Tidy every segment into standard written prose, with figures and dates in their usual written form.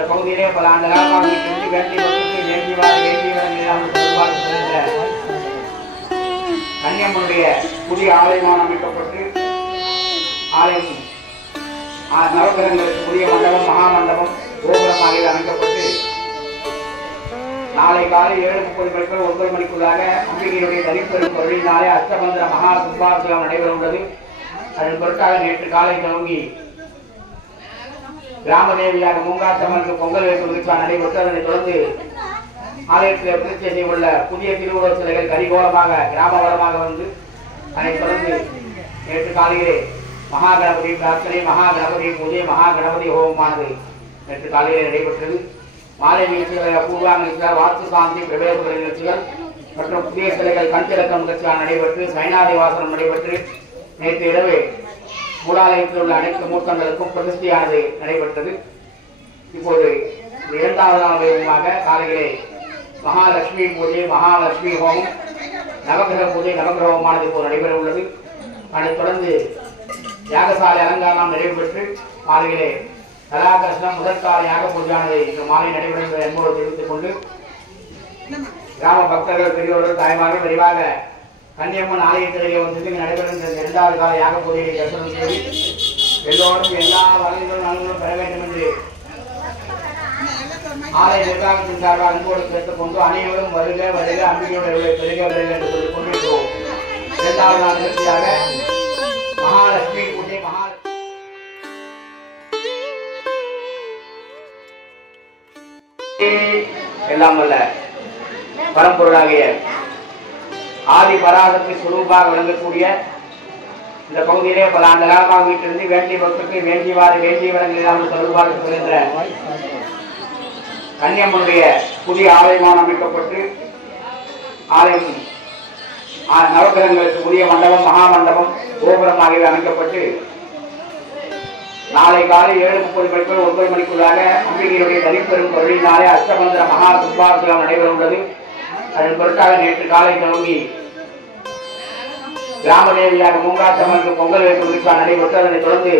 இந்த பகுதியிலே பல ஆண்டுகளாக வீட்டிலிருந்து கன்னியம்மனுடைய புதிய ஆலயமாக அமைக்கப்பட்டு ஆலயம் நவகிரகங்களுக்கு புதிய மண்டபம் மகாமண்டபம் கோபுரம் ஆகியவை அமைக்கப்பட்டு நாளை காலை 7:30 மணிக்குள் 9 மணிக்குள்ளாக அம்பிகையுடைய தனிப்பெரும் பொருளினாலே அஷ்டமந்திர மகா கும்பாபிஷேகம் நடைபெற உள்ளது. அதன் பொருட்டாக நேற்று காலை துவங்கி கிராமதேவியாக மூங்காத்தம்மனுக்கு பொங்கல் வைக்கும் நிகழ்ச்சி நடைபெற்று அதனைத் தொடர்ந்து ஆலயத்தில் பிரதிஷ்டை செய்துள்ள புதிய திருவுருவ சிலைகள் கரிகோலமாக கிராமவளமாக வந்து அதனைத் தொடர்ந்து நேற்று காலையிலே மகா கணபதி பிரார்த்தனை மகா கணபதி பூஜை மகா கணபதி ஹோமமானது நேற்று காலையிலே நடைபெற்றது. மாலை நிகழ்ச்சிகளை பூர்வாங்க நிகழ்ச்சிகள் வாஸ்து சாந்தி பிரவேச நிகழ்ச்சிகள் மற்றும் புதிய சிலைகள் கண்திறக்கம் நிகழ்ச்சியாக நடைபெற்று சைனாதி வாசனம் நடைபெற்று நேற்று இரவு மூலாலயத்தில் உள்ள அனைத்து மூர்த்தங்களுக்கும் பிரதிஷ்டையானது நடைபெற்றது. இப்போது இரண்டாவது நாளாக காலையிலே மகாலட்சுமி பூஜை மகாலட்சுமி ஹோமம் நவகிரக பூஜை நவகிரக ஹோமமானது இப்போது நடைபெற உள்ளது. அதைத் தொடர்ந்து யாகசாலை அலங்காரம் நிறைவு பெற்று மாலையிலே கலாகர்ஷனம் முதற்கால யாக பூஜையானது இன்று மாலை நடைபெறும் என்பதை தெரிவித்துக் கொண்டு கிராம பக்தர்கள் பெரியோர்கள் தாய்மார்கள் விரைவாக கன்னியம்மன் ஆலயத்திலேயே வந்து நடைபெறும் இரண்டாவது கால யாக பூஜையை தரிசனம் செய்து எல்லோரும் எல்லா வகைகளும் நலன்களும் பெற வேண்டும் என்று ஆலய நிர்வாகத்தின் சார்பாக அன்போடு கேட்டுக் கொண்டு அனைவரும் வருக வருக அம்பிகையோட பெருக வருக என்று சொல்லிக் கொண்டிருக்கிறோம். இரண்டாவது நாள் நிகழ்ச்சியாக மகாலட்சுமி பூஜை எல்லாம் வல்ல பரம்பொருளாகிய ஆதி பராசக்தி சுரூபாக விளங்கக்கூடிய இந்த பகுதியிலே பல ஆண்டுகளாக வீட்டிலிருந்து வேண்டிய பக்தருக்கு வேண்டியவாறு வேண்டிய இடங்களில் தொடர்பாக சொல்கின்ற கன்னியம்மனுடைய புதிய ஆலயமாக அமைக்கப்பட்டு ஆலயம் நவகிரகங்களுக்கு புதிய மண்டபம் மகாமண்டபம் கோபுரம் ஆகியவை அமைக்கப்பட்டு நாளை காலை 7:30 மணிக்குள் 9 மணிக்குள்ளாக அம்பிகையுடைய தனிப்பெரும் பொருளினாலே அஷ்டமந்திர மகா கும்பாபிஷேகம் நடைபெற உள்ளது. அதன் பொருட்டாக நேற்று காலை துவங்கி கிராமதேவியாக மூங்காத்தம்மனுக்கு பொங்கல் வைக்கும் நிகழ்ச்சி நடைபெற்று அதனைத் தொடர்ந்து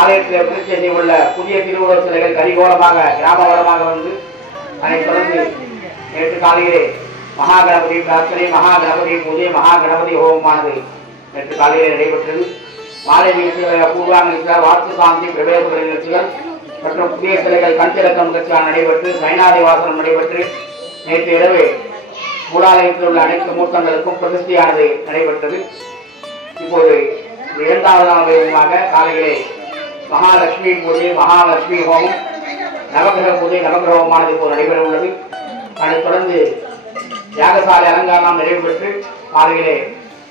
ஆலயத்தில் பிரதிஷ்டை செய்துள்ள புதிய திருவுருவ சிலைகள் கரிகோலமாக கிராமவளமாக வந்து அதனைத் தொடர்ந்து நேற்று காலையிலே மகா கணபதி பிரார்த்தனை மகா கணபதி பூஜை மகா கணபதி ஹோமமானது நேற்று காலையிலே நடைபெற்றது. மாலை நிகழ்ச்சிகளை பூர்வாங்க நிகழ்ச்சிகள் வாஸ்து சாந்தி பிரவேச நிகழ்ச்சிகள் மற்றும் புதிய சிலைகள் கண்திறக்கம் நிகழ்ச்சியாக நடைபெற்று சைனாதி வாசனம் நடைபெற்று நேற்று இரவு மூலாலயத்தில் உள்ள அனைத்து மூர்த்தங்களுக்கும் பிரதிஷ்டையானது நடைபெற்றது. இப்போது இரண்டாவது நாளாக காலையிலே மகாலட்சுமி பூஜை மகாலட்சுமி ஹோமம் நவகிரக பூஜை நவகிரக ஹோமமானது இப்போது நடைபெற உள்ளது. அதைத் தொடர்ந்து யாகசாலை அலங்காரம் நிறைவு பெற்று மாலையிலே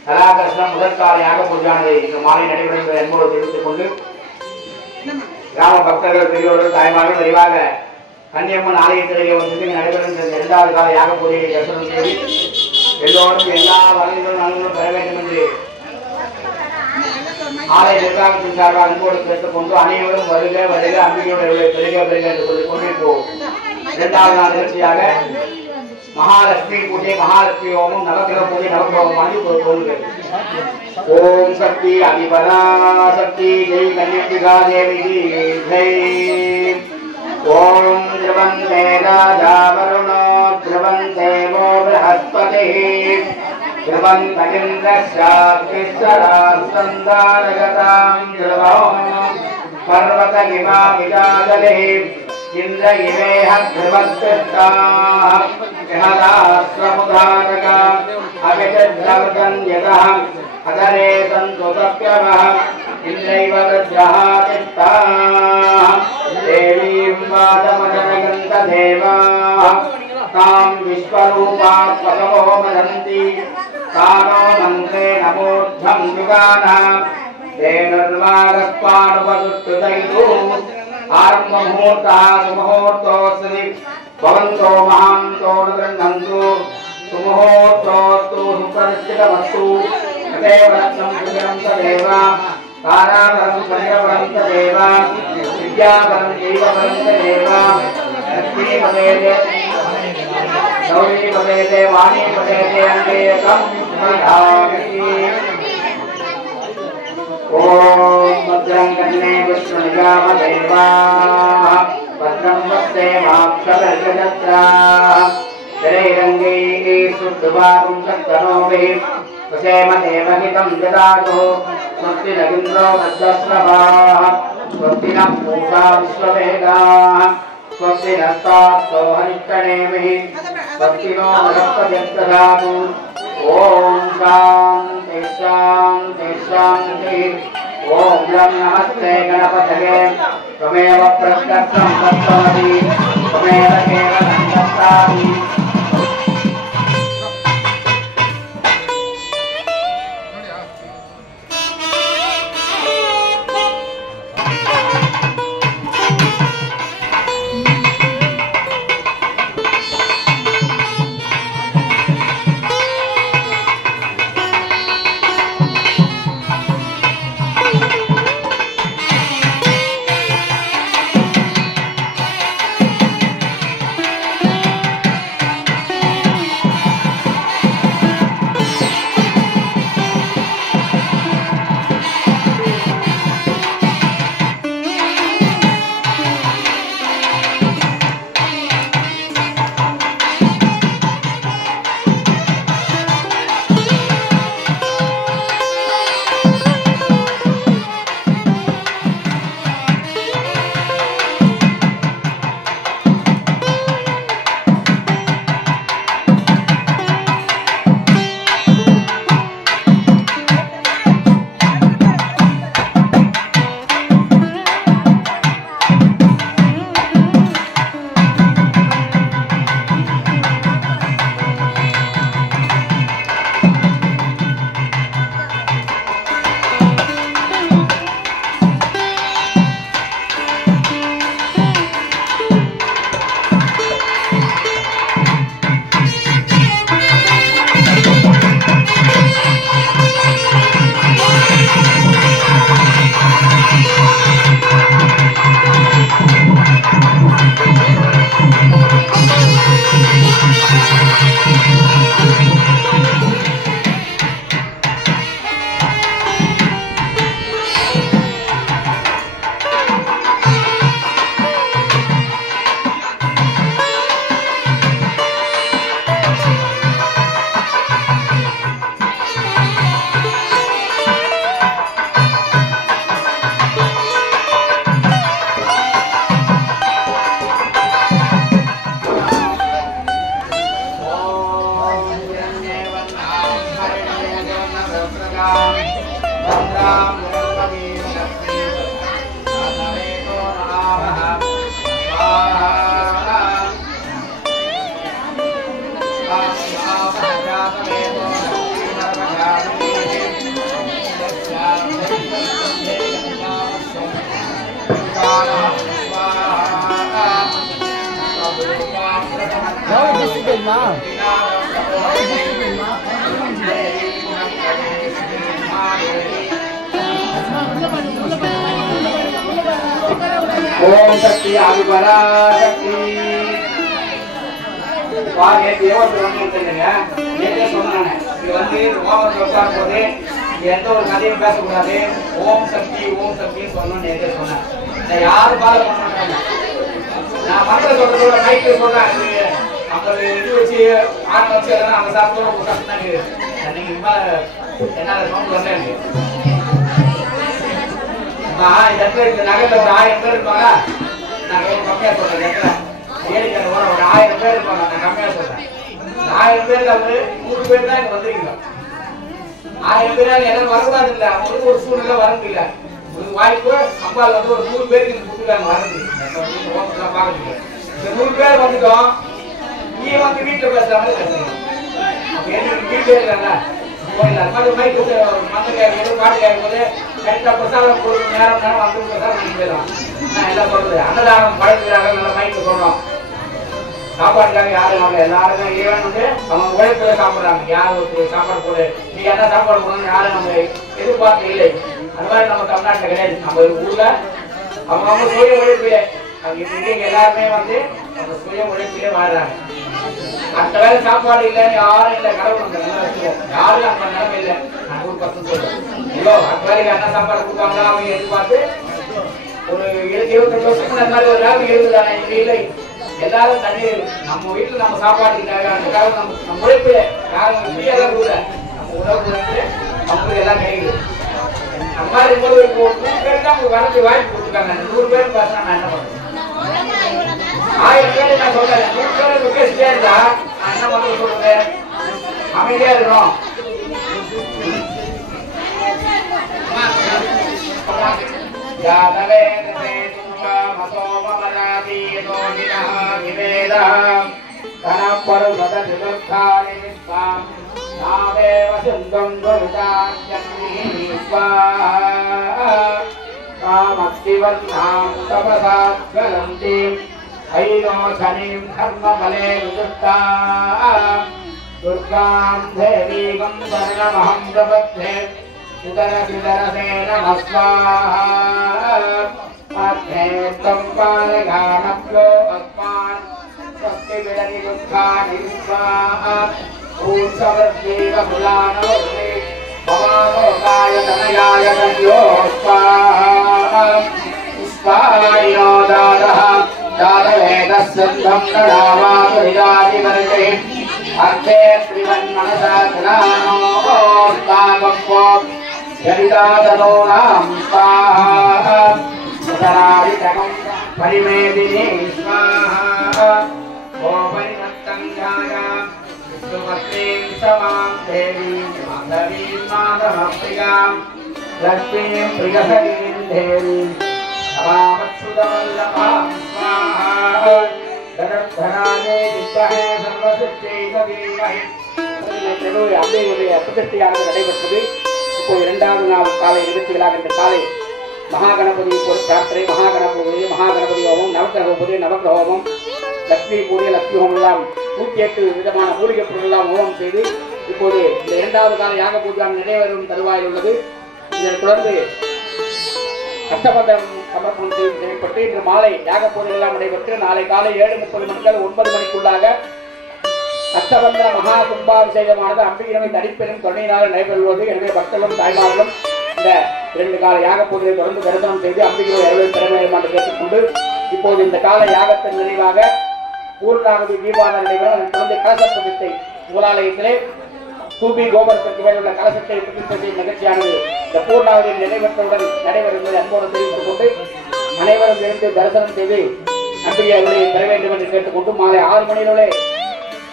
கலாகர்ஷனம் முதற்கால யாக பூஜையானது இன்று மாலை நடைபெறும் என்பதை தெரிவித்துக் கொண்டு கிராம பக்தர்கள் பெரியோர்கள் தாய்மார்கள் விரைவாக கன்னியம்மன் ஆலயத்திலேயே வந்து நடைபெறும் இரண்டாவது கால யாக பூஜையை தரிசனம் செய்து எல்லோரும் எல்லா வகைகளும் நலன்களும் பெற வேண்டும் என்று ஆலய நிர்வாகத்தின் சார்பாக அன்போடு கேட்டுக் கொண்டு அனைவரும் வருக வருக அம்பிகையோட பெருக பெருக என்று சொல்லிக் கொண்டிருப்போம். இரண்டாவது நாள் நிகழ்ச்சியாக மகாலட்சுமி பூஜை மகாலட்சுமி ஹோமம் நவகிரக பூஜை நவகிரக ஹோமம் தோன்றுகிறது. ஓம் சக்தி அதிபரா சக்தி ஜெய் கன்னியம்பிகா தேவி ஜெய். ஓம் திரவந்தே ராஜா வருணோ திரவந்தே மோ ப்ரஹஸ்பதி திரவந்தகிந்தஸ்யாக்ஷராசந்தாரகதாம் திரவம் பர்வதகிமா விஜாதலே இந்திர இவேஹ திரவத்தாஹ யஹதாஸ்வமுதாரகா அவிதத்ரவதன் யதஹ அதரே சந்துதப்யவஹ இந்தைவ ரஜ்ஜஹாதித்தாஹ தேவீம் வாதமதனகந்த தேவாஹ தாம் விஸ்வரூபாம் பகவோ மதந்தி தானோ மந்திரே நமோர்த்தம் யுகானாம் தேனுர்வாரஸ்வானுபதுஷ்டுதைது ஆரம்ப முகூர்த்தः சுமுகூர்த்தோஸ்தி பவந்தோ மகாந்தோ நகரந்தோ சுமுகூர்த்தோஸ்து சுப்ரதிஷ்டிதமஸ்து தேவரத்னம் சுந்தரம் சதேவ தாராபரம் சந்திரபரம் சதேவ வித்யாபரம் ஜீவபரம் சதேவ லக்ஷ்மீ பதேதே गौरी पदेते वाणी पदेते अंगेयकं विधामि। ओम भद्रं कन्ये विष्णुनिगामदेवाः ब्रह्मस्ते माक्षवर्गजत्रा शरीरङ्गैः शुद्धवागुं सत्तनोभिः स्वसेम देवहितं ददातु स्वस्ति न इन्द्रो वज्रस्रवाः स्वस्ति नः पूषा विश्ववेदाः स्वस्ति नस्तात्तो हरिष्ठनेमिः स्वस्ति नो बृहस्पतिर्दधातु ॐ शान्ति शान्ति शान्तिः ॐ लं नमस्ते गणपतये त्वमेव प्रत्यक्षं तत्त्वमसि त्वमेव केवलं दत्तासि ओम शक्ति आदिपरा शक्ति वागे देव ब्रह्म சொல்லுங்க நேத்தே சொன்னானே இது வந்து ஓவர் உட்கார் போதே எந்த ஒரு கதையும் பேச கூடாது ஓம் சக்தி சொல்லணும் நேத்தே சொன்னேன் நான் யாரு பால பண்ணானே நான் மந்திர சொல்றதோட மைக் சொல்றேன் அந்த இது வச்சு ஆன் வச்சு எல்லாம் அந்த சாப்பிட்டு ஒரு சத்தம் தான் இருக்கு நீங்க என்ன சவுண்ட் வரல நான் இந்த நகரத்துல ஒரு 1000 பேர் இருப்பாங்க நான் கம்மியா சொல்றேன் ஏரிக்கரை ஒரு 1000 பேர் இருப்பாங்க நான் கம்மியா சொல்றேன் 1000 பேர்ல ஒரு 100 பேர் தான் வந்திருக்கீங்க 1000 பேரால எல்லாரும் வரக்கூடாது இல்ல அவங்களுக்கு ஒரு சூழ்நிலை வரது இல்ல ஒரு வாய்ப்பு அம்பாள் வந்து ஒரு 100 பேருக்கு கொடுத்துருக்காங்க வரது பாக்குறீங்க இந்த 100 பேர் வந்துட்டோம் நீ வந்து வீட்டுல பேசுற மாதிரி பேசுறீங்க அப்ப எனக்கு வீட்டுல இருக்காங்க மைக் மந்த கேட்கும் பாட்டு கேட்கும்போது கரெக்டா பிரசாதம் கொடுக்கும் நேரம் வந்து பிரசாதம் பண்ணிக்கலாம் நான் எல்லாம் சொல்றது அன்னதானம் பழக்கிறாங்க நல்லா மைக்கு சொல்றோம் சாப்பாட்டுக்காக யாரும் அவங்க எல்லாருமே ஈவன் வந்து அவங்க உழைப்புல சாப்பிடுறாங்க யாரும் ஒரு சாப்பாடு போடு நீ என்ன சாப்பாடு போடணும்னு யாரும் நம்ம எதிர்பார்த்து இல்லை அந்த மாதிரி நம்ம தமிழ்நாட்டில் கிடையாது நம்ம ஊர்ல அவங்க சுய உழைப்பிலே அவங்க எல்லாருமே வந்து அந்த சுய உழைப்பிலே வாழ்றாங்க அந்த வேலை சாப்பாடு இல்லைன்னு யாரும் இல்லை கடவுள் நல்லா வச்சுக்கோம் யாரும் அந்த நிலைமை இல்லை நான் 100% சொல்றேன் ஐயோ அந்த வேலைக்கு என்ன சாப்பாடு கொடுப்பாங்களா அவங்க எதிர்பார்த்து ஒரு 28 வருஷத்துக்கு அந்த மாதிரி ஒரு காலம் இருக்குதானே இல்லை எல்லாரும் தண்ணீர் நம்ம வீட்டுல நம்ம சாப்பாட்டுக்காக அந்த காலம் நம்ம உழைப்பு யாரும் ஃப்ரீயா தான் கூட நம்ம உணவு அவங்களுக்கு எல்லாம் கிடைக்குது நம்ம மாதிரி இருக்கும்போது இப்போ 100 பேர் தான் உங்களுக்கு வரது வாய்ப்பு கொடுத்துருக்காங்க 100 பேர் பார்த்தா நான் என்ன பண்ணுவேன் 1000 பேர் நான் சொல்றேன் 100 பேர் பேசிட்டே இருந்தா நான் என்ன பண்ண சொல்றேன் அமைதியா இருக்கணும் दुर्गां देवीं शरणमहं प्रपद्ये सुदरसेन नमस्वाहा अध्येतं पारगानप्लो अस्मान् स्वस्ति विदनि दुःखानि स्वाहा ॐ समर्देव फुलानवस्ते भवानोकाय तनयाय तन्यो स्वाहा पुष्पाणिनो दादः दादवेदस्सन्धं नडावासुरिदादिवर्गे अर्थे त्रिवन्मनसाधनानो ओस्तागम्पो जलिदादनो नाम स्वाहा उदरादितकं परिमेदिनी स्वाहा ओपरिणत्तं ध्याया विष्णुपत्नीं समां देवीं माधवीं माधवप्रियां लक्ष्मीं प्रियसखीं देवीं समामत्सुतवल्लभां स्वाहा धनधनाने विद्महे सर्वसिद्धे धीमहि அம்பிகையுடைய பிரதிஷ்டையானது நடைபெற்றது. இப்போது 2வது நாள் காலை நிகழ்ச்சிகளாக இன்று காலை மகாகணபதி பிரார்த்தனை, மகாகணபதி ஹோமம், நவக்கிரக பூஜை, நவக்கிரக ஹோமம், லட்சுமி பூஜை, லட்சுமி ஹோமம் எல்லாம் 108 விதமான மூலிகை பொருள் எல்லாம் ஹோமம் செய்து இப்போது இந்த 2வது கால யாக பூஜை நிறைவேறும் தருவாயில் உள்ளது. இதனைத் தொடர்ந்து அஷ்டபந்தம் சமர்ப்பணம் செய்யப்பட்டு இன்று மாலை யாக பூஜை எல்லாம் நடைபெற்று நாளை காலை 7:30 முதல் 9 மணிக்குள்ளாக அஷ்டபந்தன மகா கும்பாபிஷேகமானது அம்பிகையிடமே தனிப்பெரும் தொன்னையினால் நடைபெறுவது. எனவே பக்தர்களும் தாய்மார்களும் இந்த 2 கால யாக பூஜையை தொடர்ந்து தரிசனம் செய்து அம்பிகையை அருளை பெற வேண்டும் என்று கேட்டுக்கொண்டு இப்போது இந்த கால யாகத்தின் நிறைவாக பூர்ணாவதி தீபாவளி நடைபெறும். தொடர்ந்து கலச பிரதிஷ்டை மூலாலயத்திலே தூபி கோபுரத்திற்கு மேல் உள்ள கலசத்தை பிரதிஷ்டை செய்யும் நிகழ்ச்சியானது இந்த பூர்ணாவதியில் நிறைவேற்றவுடன் நடைபெறும் என்பதை அன்போடு தெரிவித்துக் கொண்டு அனைவரும் இருந்து தரிசனம் செய்து அம்பிகை அருளை பெற வேண்டும் என்று கேட்டுக்கொண்டு மாலை 6 மணியிலே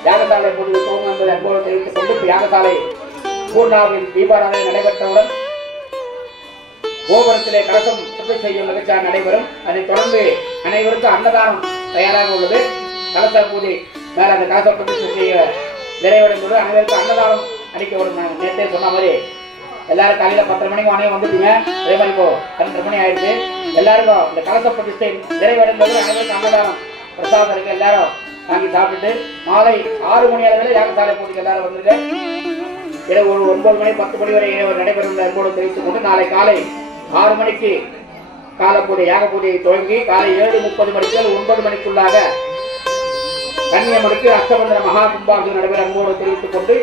யாகசாலை பூஜை துவங்கும் என்பதை அன்போடு தெரிவித்துக் கொண்டு யாகசாலை பூர்ணாவின் தீபாராதனை நடைபெற்றவுடன் கோபுரத்திலே கலசம் சுத்தம் செய்யும் நிகழ்ச்சியாக நடைபெறும். அதைத் தொடர்ந்து அனைவருக்கும் அன்னதானம் தயாராக உள்ளது. கலச பூஜை மேல அந்த கலச பிரதிஷ்டை செய்ய நிறைவடைந்துள்ளது. அனைவருக்கும் அன்னதானம் அளிக்கப்படும். நான் நேற்றே சொன்ன மாதிரி எல்லாரும் காலையில 10:30 மணிக்கு அனைவரும் வந்துட்டீங்க. அதே மாதிரி இப்போ 12:30 மணி ஆயிடுச்சு. எல்லாருக்கும் இந்த கலச பிரதிஷ்டை நிறைவடைந்தது. அனைவருக்கும் அன்னதானம் பிரசாதம் இருக்கு. எல்லாரும் வாங்கி சாப்பிட்டு மாலை 6 மணி அளவில் யாகசாலை பூஜைக்கு எல்லாரும் வந்துருங்க. இரவு ஒரு 9 மணி 10 மணி வரை நடைபெறும் என்போடு தெரிவித்துக் கொண்டு நாளை காலை 6 மணிக்கு கால பூஜை யாக பூஜையை துவங்கி காலை 7:30 மணிக்கு 9 மணிக்குள்ளாக கன்னியம்மனுக்கு அஷ்டபந்தன மகா கும்பாபிஷேகம் நடைபெற என்போடு தெரிவித்துக் கொண்டு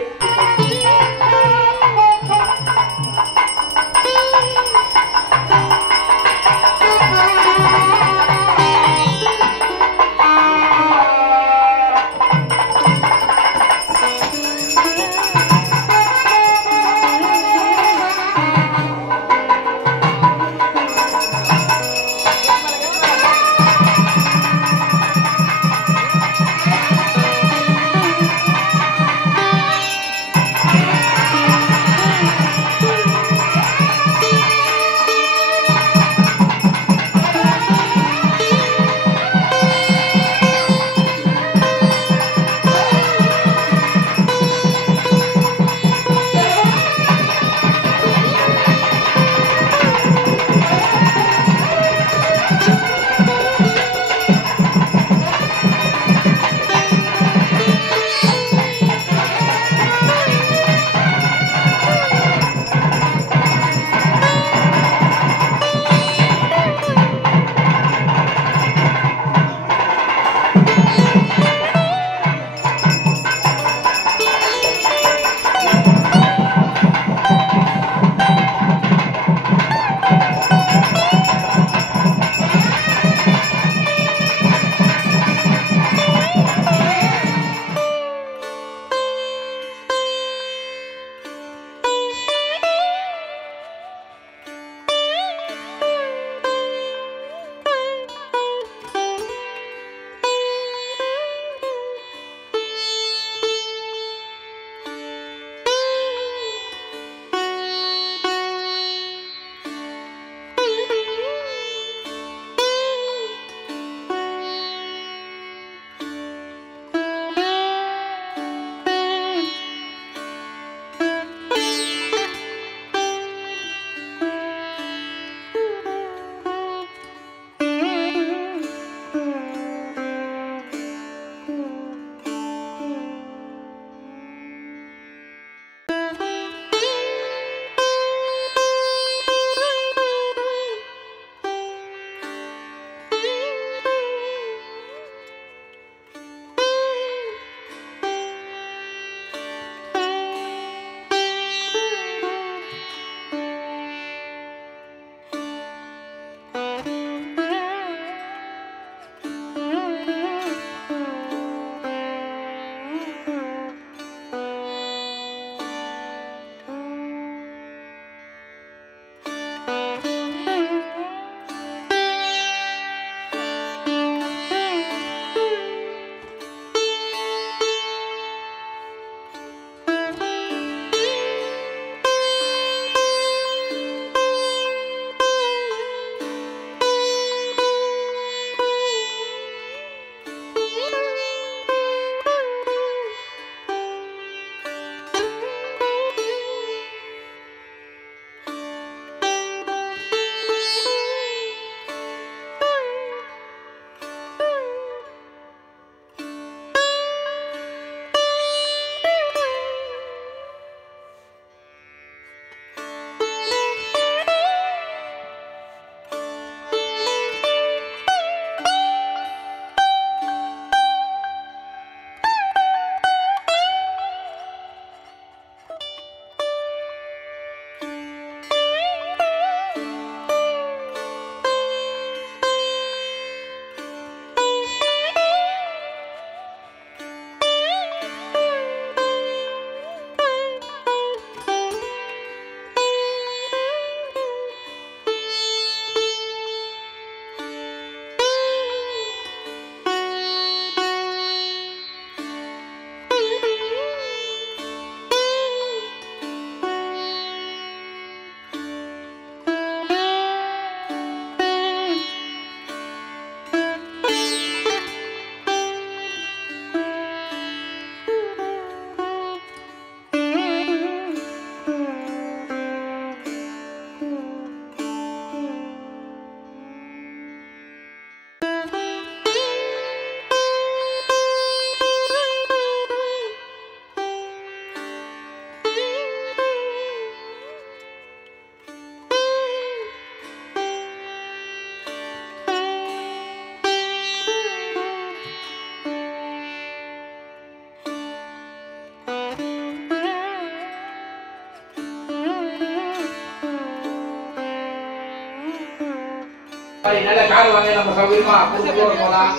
சரி நல்ல கார் வாங்க நம்ம சௌகரியமா போகலாம்.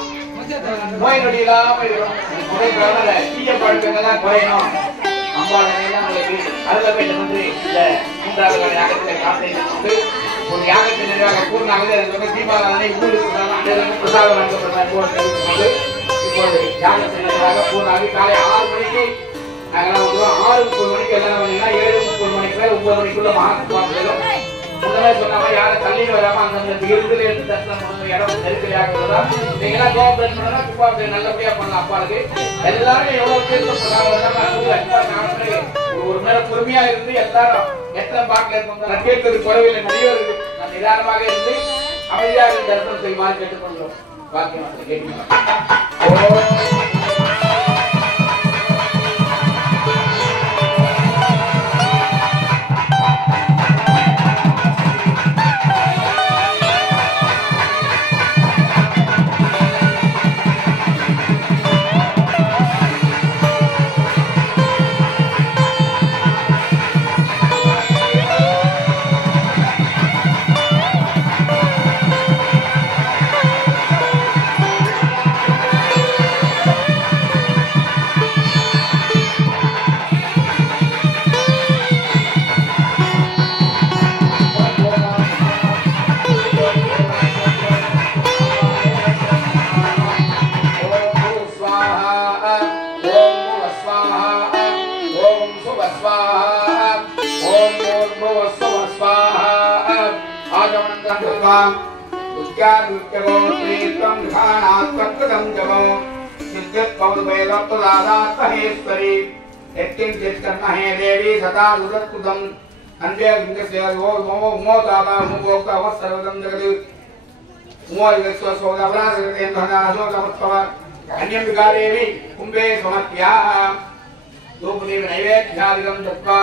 நோய் நொடி இல்லாம இருக்கணும். குறைக்கான தீய பழக்கங்கள்லாம் குறையணும். அம்பாள் உங்களுக்கு அதில் போயிட்டு வந்து இந்த 3வது யாகத்தை காத்து ஒரு யாகத்தை நிறைவாக பூர்ணாக தீபாவளி ஊருக்கு பிரசாதம் வழங்கப்படுறாங்க. இப்போது யாகத்தை நிறைவாக பூர்ணாக காலை 6 மணிக்கு நாங்கள் 6:30 மணிக்கு எல்லாம் வந்தீங்கன்னா 7:30 மணிக்கு மேலே 9 மணிக்குள்ள மகாத்மாக்களும் முதல்ல சொன்னாம யாரும் தள்ளிட்டு வராம அந்தந்த இருந்து தரிசனம் பண்ணணும். இடம் நெருக்கடியாக இருந்தா நீங்களாம் கோஆபரேட் பண்ணா குப்பாவை நல்லபடியா பண்ணலாம். அப்பாளுக்கு எல்லாரும் எவ்வளவு பேர் ஒரு நேரம் பொறுமையா இருந்து எல்லாரும் எத்தனை பாட்டில் இருக்கோம் கேட்கறது குறைவில்லை நிறைய இருக்கு. நான் நிதானமாக இருந்து அமைதியாக தரிசனம் செய்யுமாறு கேட்டுக்கொண்டோம். வாக்கியம் கேட்கணும். देवी सदा देवी कुंभे समर्प्या नैवेद्यादिकं दत्त्वा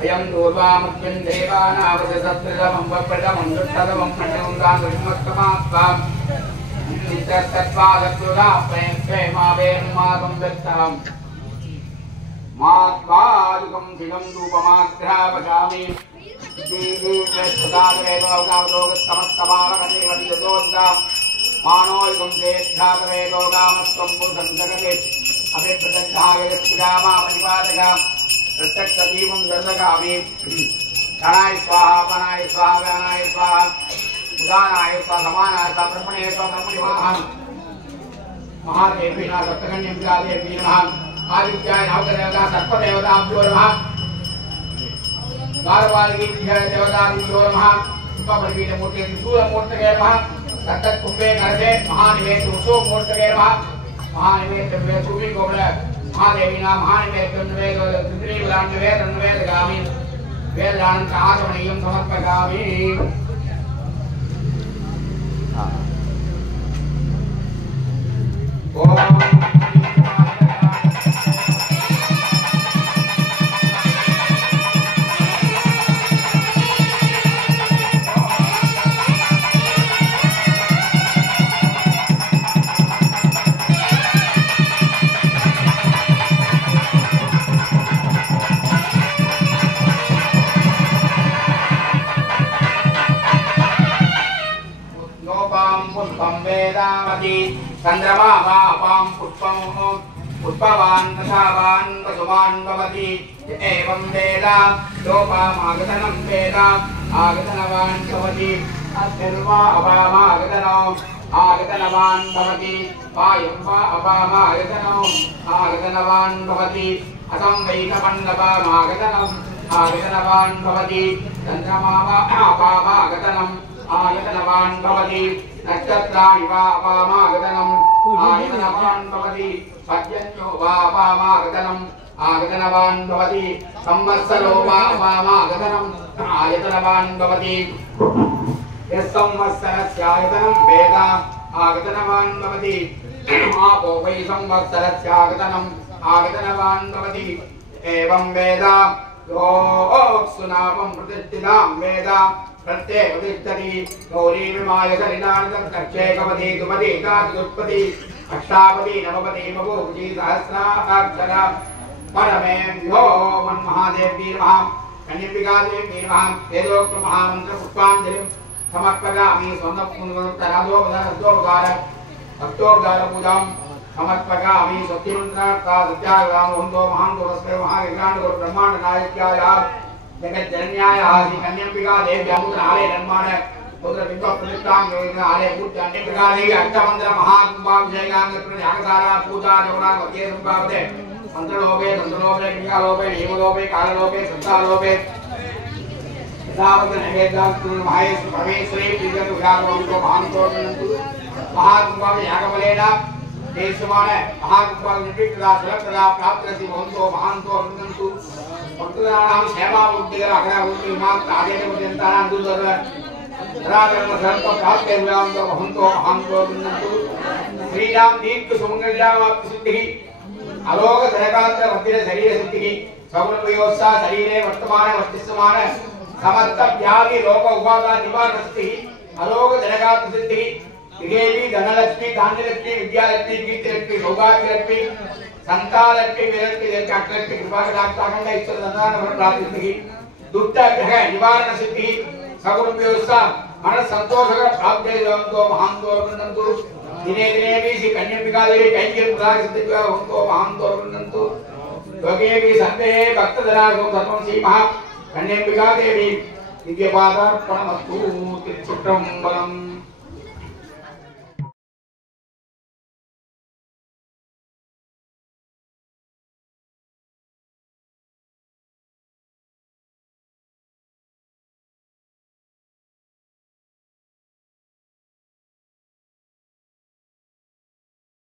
अयं दूर्वामत्मिन् देवानावसत्रिदमं वप्रदमं दुष्टदमं मण्डलं दानविमस्तमात्तां नित्यस्तत्त्वादत्तुना प्रेमावेन्मादं दत्तां मात्वादिकं दिनं धूपमाग्रापशामि देवी सदादेवोगावलोकस्तमस्तमानकनिवदितोद्दा मानोयं देध्यातवेदोगामस्त्वं बुद्धं जगते अभिप्रदग्धाय यत्पितामापरिपादका प्रत्यक्षदीपं दर्शयामि गणाय स्वाहा वनाय स्वाहा व्यानाय स्वाहा उदानाय स्वाहा समानाय स्वाहा ब्रह्मणे स्वाहा ब्रह्मणि महान् महादेवी सप्तकन्यं देवी महान् आदित्याय नवदेवता सर्पदेवताभ्यो नमः द्वारपालकीभ्यः देवताभ्यो नमः उपपरिवीरमूर्ते त्रिशूलमूर्तये नमः तत्तत्कुम्भे नरसे महानिवेश उत्सवमूर्तये नमः महानिवेश सूर्य गोबल महादेवी नाम महानिवेश वेदगामी वेदांत आचमनीयं समर्पयामि चंद्रमा वापां पुष्पं पुष्पवान् प्रसावान् पशुमान् भवति एवं वेदा लोपामागतनं वेदा आगतनवान् भवति अस्मिन्वा अपामागतनो आगतनवान् भवति वायं वा अपामागतनो आगतनवान् भवति असंवैकमण्डपामागतनम् आगतनवान् भवति चन्द्रमा वा अपामागतनम् आगतनवान् भवति नक्षत्राणि वा अपामागतनम् आगतनवान् भवति पर्जन्यो वा अपामागतनम् आगतनवान् भवति संवत्सरो वा अपामागतनम् आगतनवान् भवति यस्संवत्सरस्यायतनं वेद आगतनवान् भवति आपो वै संवत्सरस्यागतनम् आगतनवान् भवति एवं वेद यो सुनापं प्रतिष्ठितां वेद प्रत्येक प्रतिष्ठति गौरी विमाय सरिदानकक्षे कपति दुपति काचुत्पति अष्टापति नवपति बभूवति सहस्राक्षर परमेभ्यो मन्महादेवी नमः कन्यपिकादेवी नमः वेदोक्त महामंत्र पुष्पांजलि समर्पयामि स्वन्दोपदार भक्तोपदार पूजां समर्पयामि सत्यमन्त्रता सत्याग्रामोहन्तो महान्तोरस्ते महाविज्ञानगुरु ब्रह्माण्ड नायकाय जगज्जनन्याय श्री कन्यपिकादेवी अमुद्रालय निर्माण पुत्र बिंब प्रतिष्ठां योजना आलय पूजा कन्यपिकादेवी अष्टमंत्र महाकुंभाभिषेकांग यागसारा पूजा जगन्नाथ वज्रे संभावते मंत्रलोपे तंत्रलोपे क्रियालोपे नियमलोपे काललोपे संस्थालोपे सावत नैवेद्यास्तु महेश परमेश्वरी प्रीतम विराजमानो महान्तोरनन्तु महाकुंभाव यागबलेन देशमान महाकुंभाव निपितदा सुलभदा प्राप्तरति भवन्तो महान्तोरनन्तु भक्तजनानां सेवाबुद्धिकर अग्रबुद्धि मात्र आदेन पर्यन्तानां दूरदर धराधर्म धर्म प्राप्ते भवन्तो भवन्तो महान्तोरनन्तु श्रीराम दीर्घ सुमंगल्यावाप्ति सिद्धिः अलोक धनगात्र मध्य शरीर सिद्धिः सगुणोत्साह शरीरे वर्तमान वर्तिष्यमान समस्त व्याधि रोग उपादा निवारण सिद्धिः अलोक धनगात्र सिद्धिः विदेवी धनलक्ष्मी धान्यलक्ष्मी विद्यालक्ष्मी कीर्तिलक्ष्मी सौभाग्यलक्ष्मी संतालक्ष्मी विरक्ति लक्ष्मी कृपाकटाक्षाखंड ईश्वर धनान प्राप्ति सिद्धिः दुष्ट ग्रह निवारण सिद्धिः सगुणोत्साह मन संतोषकर प्राप्ते भवन्तो महान्तोरनन्तु दिने दिने भी श्री कन्यपिकादेवी कैक्य प्रदाय सिद्धिः भवन्तो महान्तोरनन्तु योगेऽपि सर्वे भक्तजनाः सर्वं श्री महा कन्यपिकादेवी दिव्यपादार्पणमस्तु तिरुचित्रम्बलम्